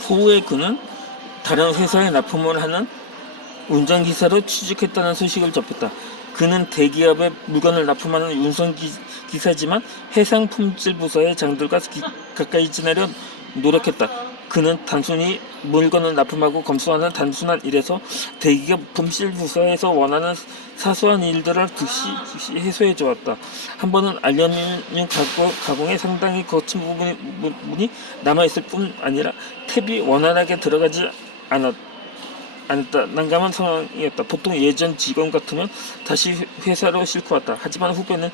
후에 그는 다른 회사에 납품을 하는 운전기사로 취직했다는 소식을 접했다. 그는 대기업에 물건을 납품하는 운송기사지만 해상품질부서의 장들과 가까이 지내려 노력했다. 그는 단순히 물건을 납품하고 검수하는 단순한 일에서 대기업 품질부서에서 원하는 사소한 일들을 즉시 해소해 주었다. 한 번은 알루미늄 가공에 상당히 거친 부분이 남아있을 뿐 아니라 탭이 원활하게 들어가지 않았다. 난감한 상황이었다. 보통 예전 직원 같으면 다시 회사로 싣고 왔다. 하지만 후배는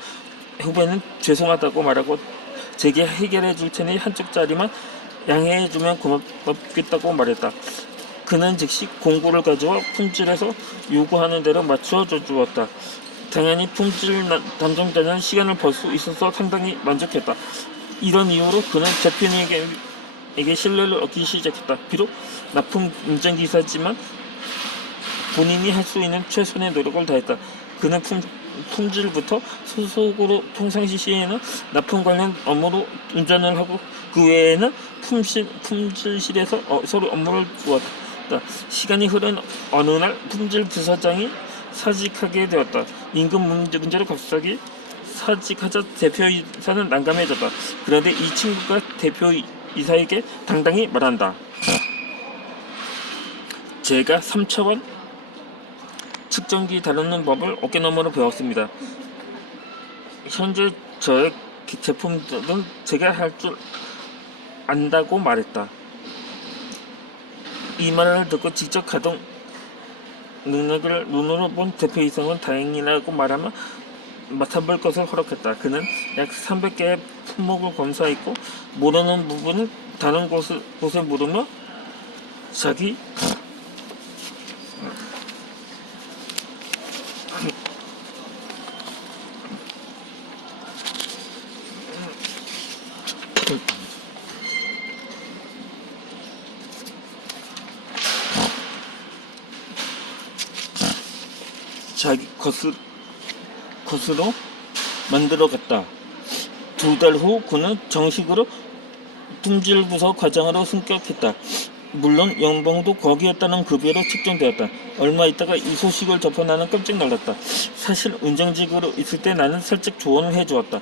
죄송하다고 말하고 제게 해결해 줄 테니 한쪽 자리만 양해해 주면 고맙겠다고 말했다. 그는 즉시 공구를 가져와 품질에서 요구하는 대로 맞춰 주었다. 당연히 품질 담당자는 시간을 벌 수 있어서 상당히 만족했다. 이런 이유로 그는 대표님에게 신뢰를 얻기 시작했다. 비록 납품 운전기사지만 본인이 할 수 있는 최선의 노력을 다했다. 그는 품질부터 소속으로 평상시에는 납품 관련 업무로 운전을 하고 그 외에는 품질실에서 서로 업무를 주었다. 시간이 흐른 어느 날 품질 부서장이 사직하게 되었다. 임금 문제로 갑자기 사직하자 대표이사는 난감해졌다. 그런데 이 친구가 대표이사에게 당당히 말한다. 제가 3차원 측정기 다루는 법을 어깨너머로 배웠습니다. 현재 저의 제품들은 제가 할 줄 안다고 말했다. 이 말을 듣고 직접 가동 능력을 눈으로 본 대표이사는 다행이라고 말하며 맡아볼 것을 허락했다. 그는 약 300개의 품목을 검사했고 모르는 부분을 다른 곳에 물으며 자기 것으로 만들어갔다. 2달 후 그는 정식으로 품질부서 과장으로 승격했다. 물론 연봉도 거기에 따른 급여로 책정되었다. 얼마 있다가 이 소식을 접해 나는 깜짝 놀랐다. 사실 운전직으로 있을 때 나는 살짝 조언을 해주었다.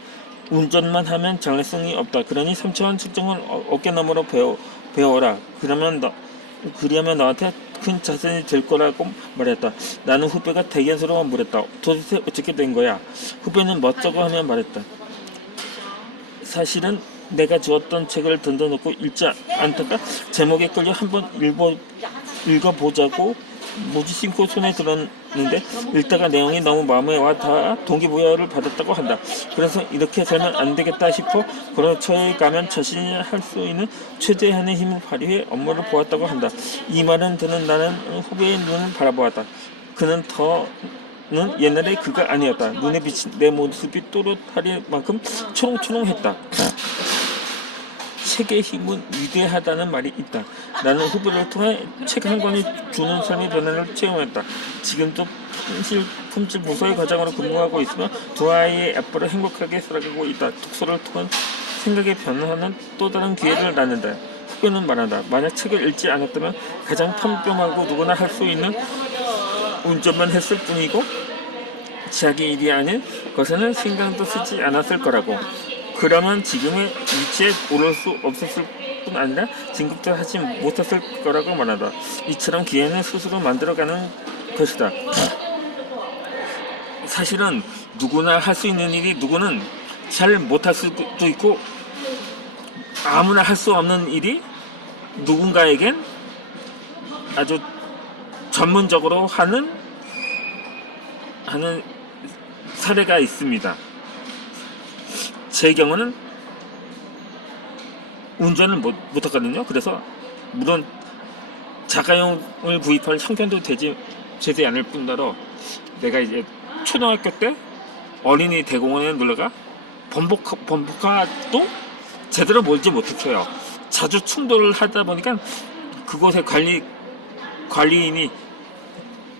운전만 하면 장래성이 없다. 그러니 3차원 측정을 어깨너머로 배워라. 그러면 너한테 큰 자산이 될 거라고 말했다. 나는 후배가 대견스러워 물었다. 도대체 어떻게 된 거야? 후배는 멋쩍어 하며 말했다. 사실은 내가 주었던 책을 던져놓고 읽지 않다가 제목에 끌려 한번 읽어보자고 모지 심고 손에 들었는데 읽다가 내용이 너무 마음에 와 닿아 동기부여를 받았다고 한다. 그래서 이렇게 살면 안 되겠다 싶어 거래처에 가면 자신이 할 수 있는 최대한의 힘을 발휘해 업무를 보았다고 한다. 이 말은 듣는 나는 후배의 눈을 바라보았다. 그는 옛날에 그가 아니었다. 눈에 비친 내 모습이 또렷할 만큼 초롱초롱했다. 책의 힘은 위대하다는 말이 있다. 나는 후배를 통해 책 한 권이 주는 삶의 변화를 체험했다. 지금도 품질 부서의 과장으로 근무하고 있으며 두 아이의 아빠로 행복하게 살아가고 있다. 독서를 통한 생각의 변화는 또 다른 기회를 낳는다. 후배는 말한다. 만약 책을 읽지 않았다면 가장 평범하고 누구나 할 수 있는 운전만 했을 뿐이고 자기 일이 아닌 것에는 신경도 쓰지 않았을 거라고. 그러면 지금의 위치에 오를 수 없었을 뿐 아니라 진급도 하지 못했을 거라고 말한다. 이처럼 기회는 스스로 만들어가는 것이다. 사실은 누구나 할 수 있는 일이 누구는 잘 못할 수도 있고 아무나 할 수 없는 일이 누군가에겐 아주 전문적으로 하는 사례가 있습니다. 제 경우는 운전을 못하거든요. 그래서 물론 자가용을 구입할 형편도 되지 않을 뿐더러 내가 이제 초등학교 때 어린이 대공원에 놀러가 범퍼카도 제대로 몰지 못했어요. 자주 충돌을 하다 보니까 그곳에 관리인이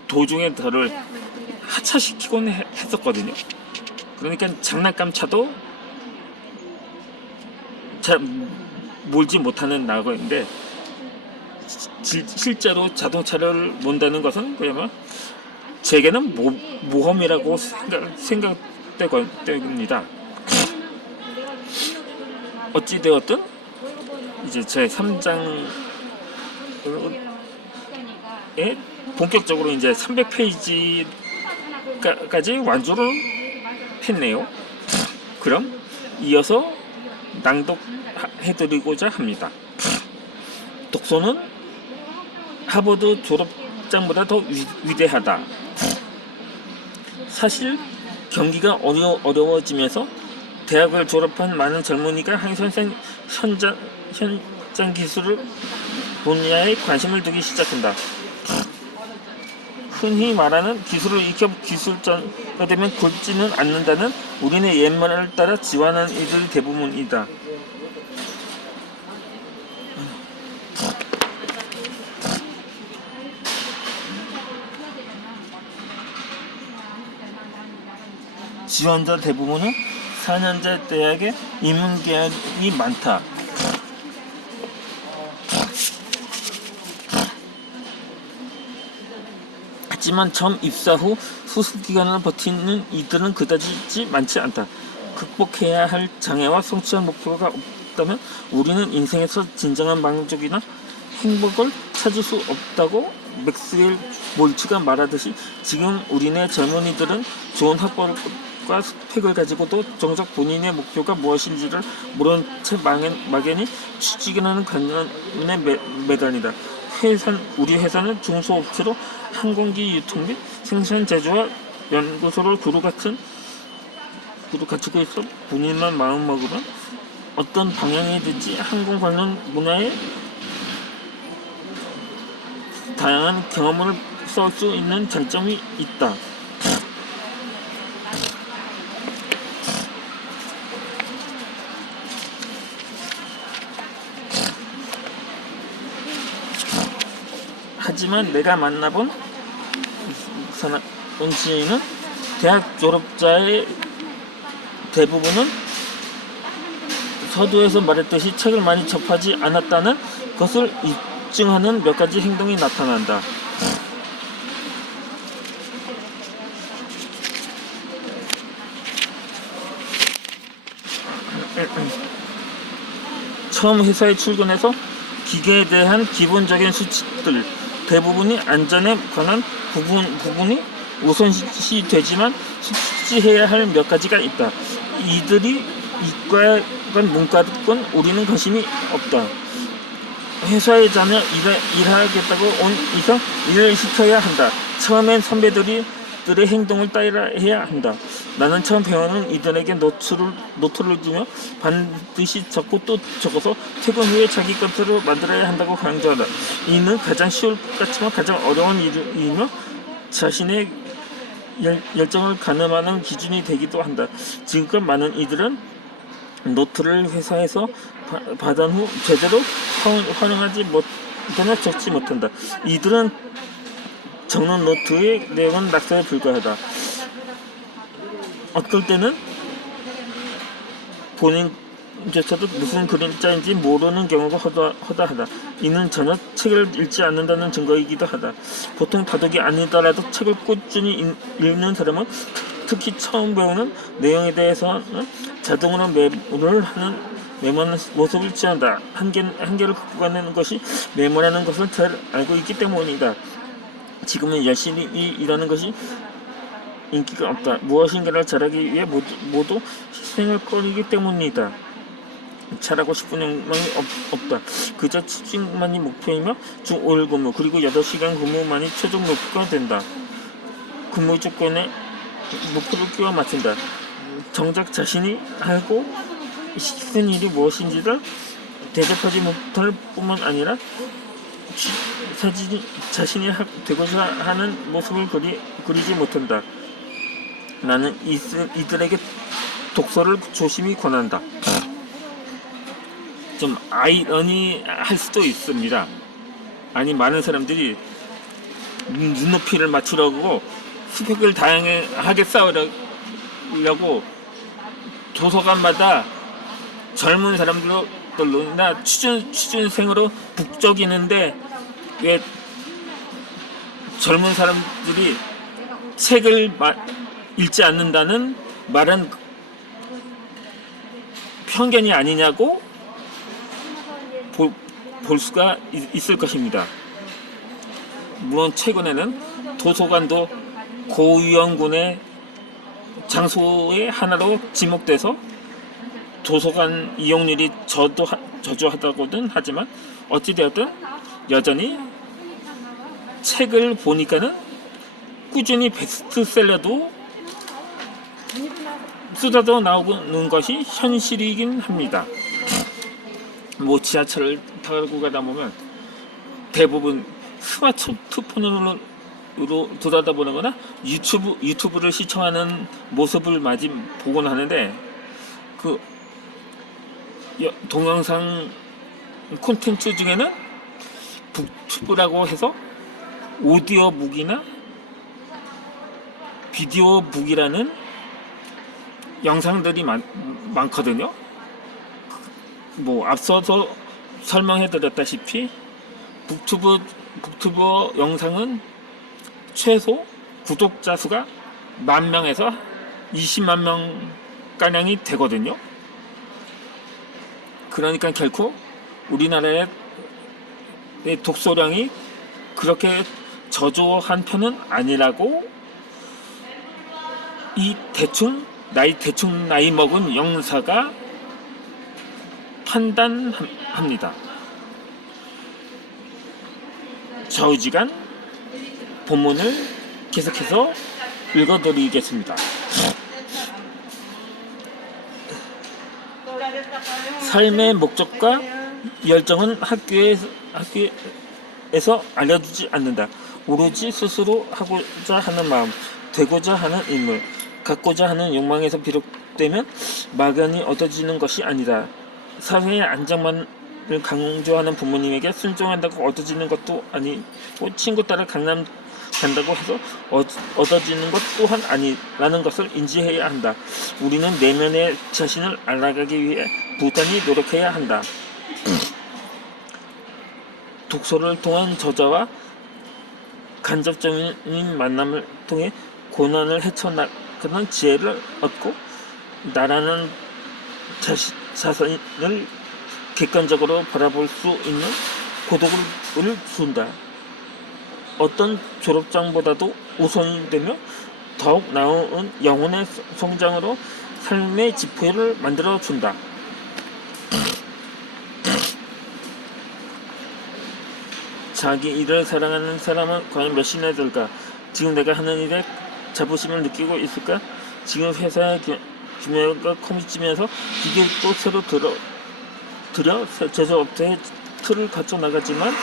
도중에 저를 하차시키곤 했었거든요. 그러니까 장난감 차도 몰지 못하는 낙어인데 실제로 자동차를 몬다는 것은 그야말로 제게는 모험이라고 생각됩니다. 어찌되었든 이제 제 3장에 본격적으로 이제 300페이지까지 완주를 했네요. 그럼 이어서 낭독해드리고자 합니다. 독서는 하버드 졸업장보다 더 위대하다. 사실 경기가 어려워지면서 대학을 졸업한 많은 젊은이가 항상 현장 기술 분야에 관심을 두기 시작한다. 흔히 말하는 기술을 익혀 기술자가 되면 굵지는 않는다는 우리네 옛말을 따라 지원하는 이들이 대부분이다. 지원자 대부분은 4년제 대학에 인문계열이 많다. 하지만 처음 입사 후 수습기간을 버티는 이들은 그다지 많지 않다. 극복해야 할 장애와 성취할 목표가 없다면 우리는 인생에서 진정한 만족이나 행복을 찾을 수 없다고 맥스웰 몰츠가 말하듯이 지금 우리네 젊은이들은 좋은 학벌과 스펙을 가지고도 정작 본인의 목표가 무엇인지를 모른 채 막연히 취직이라는 관념에 매달린다. 우리 회사는 중소업체로 항공기 유통 및 생산 제조와 연구소를 두루 갖추고 있어 본인만 마음먹으면 어떤 방향이든지 항공 관련 문화에 다양한 경험을 쌓을 수 있는 장점이 있다. 하지만 내가 만나본 은지는 대학 졸업자의 대부분은 서두에서 말했듯이 책을 많이 접하지 않았다는 것을 입증하는 몇 가지 행동이 나타난다. 처음 회사에 출근해서 기계에 대한 기본적인 수칙들 대부분이 안전에 관한 부분이 우선시 되지만 숙지해야 할 몇 가지가 있다. 이들이 이과건 문과건 우리는 관심이 없다. 회사에 자며 일하겠다고 온 이상 일을 시켜야 한다. 처음엔 선배들의 행동을 따라해야 한다. 나는 처음 배우는 이들에게 노트를 주며 반드시 적고 또 적어서 퇴근 후에 자기 것으로 만들어야 한다고 강조한다. 이는 가장 쉬울 것 같지만 가장 어려운 일이며 자신의 열정을 가늠하는 기준이 되기도 한다. 지금껏 많은 이들은 노트를 회사에서 받은 후 제대로 활용하지 못하거나 적지 못한다. 이들은 적는 노트의 내용은 낙서에 불과하다. 어떨 때는 본인조차도 무슨 그림자인지 모르는 경우가 허다하다. 이는 전혀 책을 읽지 않는다는 증거이기도 하다. 보통 바둑이 아니더라도 책을 꾸준히 읽는 사람은 특히 처음 배우는 내용에 대해서는 자동으로 메모하는 모습을 취한다. 한계를 극복하는 것이 메모라는 것을 잘 알고 있기 때문이다. 지금은 열심히 일하는 것이 인기가 없다. 무엇인가를 잘하기 위해 모두 희생을 거리기 때문이다. 잘하고 싶은 욕망이 없다. 그저 취직만이 목표이며 주 5일 근무 그리고 8시간 근무만이 최종 목표가 된다. 근무 조건에 목표를 끼워 맞춘다. 정작 자신이 하고 싶은 일이 무엇인지를 대접하지 못할 뿐만 아니라 자신이 되고자 하는 모습을 그리지 못한다. 나는 이들에게 독서를 조심히 권한다. 좀 아이러니할 수도 있습니다. 아니 많은 사람들이 눈높이를 맞추려고 스펙을 다양하게 쌓으려고 도서관마다 젊은 사람들로 것들로 나 취준생으로 북적이는데 왜 젊은 사람들이 책을 읽지 않는다는 말은 편견이 아니냐고 볼 수가 있을 것입니다. 물론 최근에는 도서관도 고위험군의 장소의 하나로 지목돼서 도서관 이용률이 저조하다고는 하지만 어찌되었든 여전히 책을 보니까는 꾸준히 베스트셀러도 쏟아져 나오는 것이 현실이긴 합니다. 뭐 지하철을 타고 가다 보면 대부분 스마트폰으로 들여다보는 거나 유튜브를 시청하는 모습을 마침 보곤 하는데, 그 동영상 콘텐츠 중에는 북튜브라고 해서 오디오북이나 비디오북이라는 영상들이 많거든요. 뭐 앞서서 설명해드렸다시피 북튜브 영상은 최소 구독자 수가 10,000명에서 200,000명 가량이 되거든요. 그러니까 결코 우리나라의 독서량이 그렇게 저조한 편은 아니라고 이 대충 나이 먹은 영사가 판단합니다. 좌우지간 본문을 계속해서 읽어드리겠습니다. 삶의 목적과 열정은 학교에서 알려주지 않는다. 오로지 스스로 하고자 하는 마음, 되고자 하는 인물, 갖고자 하는 욕망에서 비롯되면 막연히 얻어지는 것이 아니다. 사회의 안정만을 강조하는 부모님에게 순종한다고 얻어지는 것도 아니고, 친구 따라 강남 간다고 해서 얻어지는 것 또한 아니라는 것을 인지해야 한다. 우리는 내면의 자신을 알아가기 위해 부단히 노력해야 한다. 독서를 통한 저자와 간접적인 만남을 통해 고난을 헤쳐나가는 지혜를 얻고, 나라는 자신을 객관적으로 바라볼 수 있는 고독을 준다. 어떤 졸업장보다도 우선이 되며 더욱 나은 영혼의 성장으로 삶의 지표를 만들어 준다. 자기 일을 사랑하는 사람은 과연 몇이나 될까? 지금 내가 하는 일에 자부심을 느끼고 있을까? 지금 회사의 규모가 커지면서 기계도 새로 들여 제조업체의 틀을 갖춰 나가지만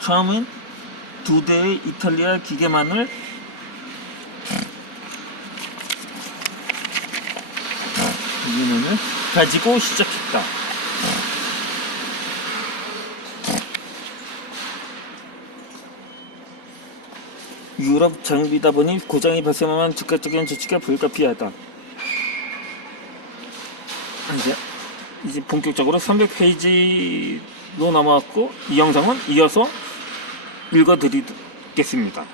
처음엔 2대의 이탈리아 기계만을 가지고 시작했다. 유럽 장비다 보니 고장이 발생하면 즉각적인 조치가 불가피하다. 이제 본격적으로 300페이지로 넘어왔고, 이 영상은 이어서 읽어드리겠습니다.